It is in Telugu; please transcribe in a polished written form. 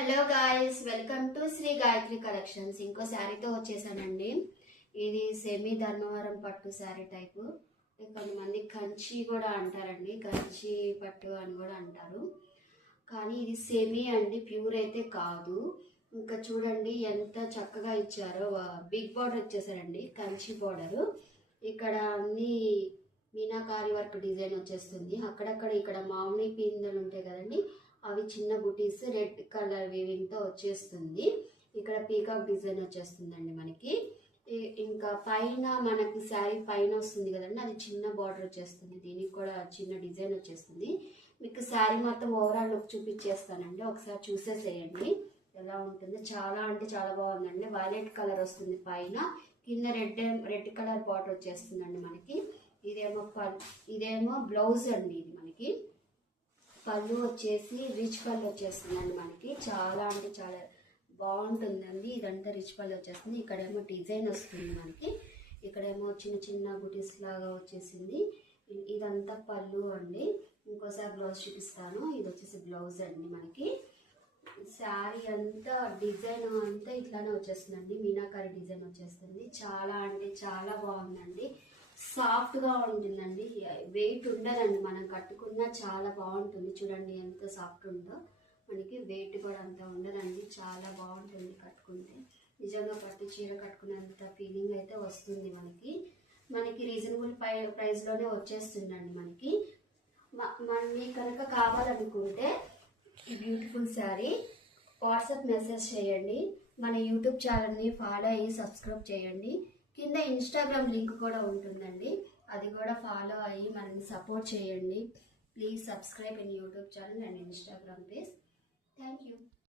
Hello guys, welcome to Shri Gayatri collections. ఇంకో శారీతో వచ్చేసానండి. ఇది సెమీ ధర్మవరం పట్టు శారీ టైపు. కొంతమంది కంచి కూడా అంటారండి, కంచి పట్టు అని కూడా అంటారు. కానీ ఇది సెమీ అండి, ప్యూర్ అయితే కాదు. ఇంకా చూడండి ఎంత చక్కగా ఇచ్చారో. బిగ్ బార్డర్ ఇచ్చేసారండి, కంచి బార్డర్. ఇక్కడ అన్ని మీనాకారి వర్క్ డిజైన్ వచ్చేస్తుంది. అక్కడక్కడ ఇక్కడ మామిడి పిందెలు ఉంటాయి కదండి, అవి చిన్న బుటీస్ రెడ్ కలర్ వీవింగ్ తో వచ్చేస్తుంది. ఇక్కడ పీకాక్ డిజైన్ వచ్చేస్తుందండి మనకి. ఇంకా పైన మనకి శారీ పైన వస్తుంది కదండి, అది చిన్న బార్డర్ వచ్చేస్తుంది. దీనికి కూడా చిన్న డిజైన్ వచ్చేస్తుంది. మీకు శారీ మొత్తం ఓవరాల్ లుక్ చూపించేస్తానండి, ఒకసారి చూసేసేయండి ఎలా ఉంటుంది. చాలా అంటే చాలా బాగుందండి. వైలెట్ కలర్ వస్తుంది పైన, కింద రెడ్ కలర్ బార్డర్ వచ్చేస్తుందండి మనకి. ఇదేమో బ్లౌజ్ అండి. ఇది మనకి పళ్ళు వచ్చేసి రిచ్ పళ్ళు వచ్చేస్తుందండి మనకి. చాలా అంటే చాలా బాగుంటుందండి. ఇదంతా రిచ్ పళ్ళు వచ్చేస్తుంది. ఇక్కడేమో డిజైన్ వస్తుంది మనకి. ఇక్కడేమో చిన్న చిన్న బుటీస్ లాగా వచ్చేసింది. ఇదంతా పళ్ళు అండి. ఇంకోసారి బ్లౌజ్ చూపిస్తాను. ఇది వచ్చేసి బ్లౌజ్ అండి మనకి. శారీ అంతా డిజైన్ అంతా ఇట్లానే వచ్చేస్తుందండి, మీనాకారి డిజైన్ వచ్చేస్తుంది. చాలా అంటే చాలా బాగుందండి. సాఫ్ట్ గా ఉంటుందండి, వెయిట్ ఉండదండి. మనం కట్టుకున్నా చాలా బాగుంటుంది. చూడండి ఎంత సాఫ్ట్ ఉందో మనకి. వెయిట్ కూడా అంత ఉండదండి, చాలా బాగుంటుంది కట్టుకుంటే. నిజంగా పట్టు చీర కట్టుకునేంత ఫీలింగ్ అయితే వస్తుంది మనకి. రీజనబుల్ ప్రైస్ లోనే వచ్చేస్తుందండి మనకి. మీకు కనుక కావాలనుకుంటే ఈ బ్యూటిఫుల్ శారీ వాట్సాప్ మెసేజ్ చేయండి. మన యూట్యూబ్ ఛానల్ని ఫాలో అయ్యి సబ్స్క్రైబ్ చేయండి. కింద ఇన్స్టాగ్రామ్ లింక్ కూడా ఉంటుందండి, అది కూడా ఫాలో అయ్యి మనల్ని సపోర్ట్ చేయండి. Please subscribe in YouTube channel and Instagram page.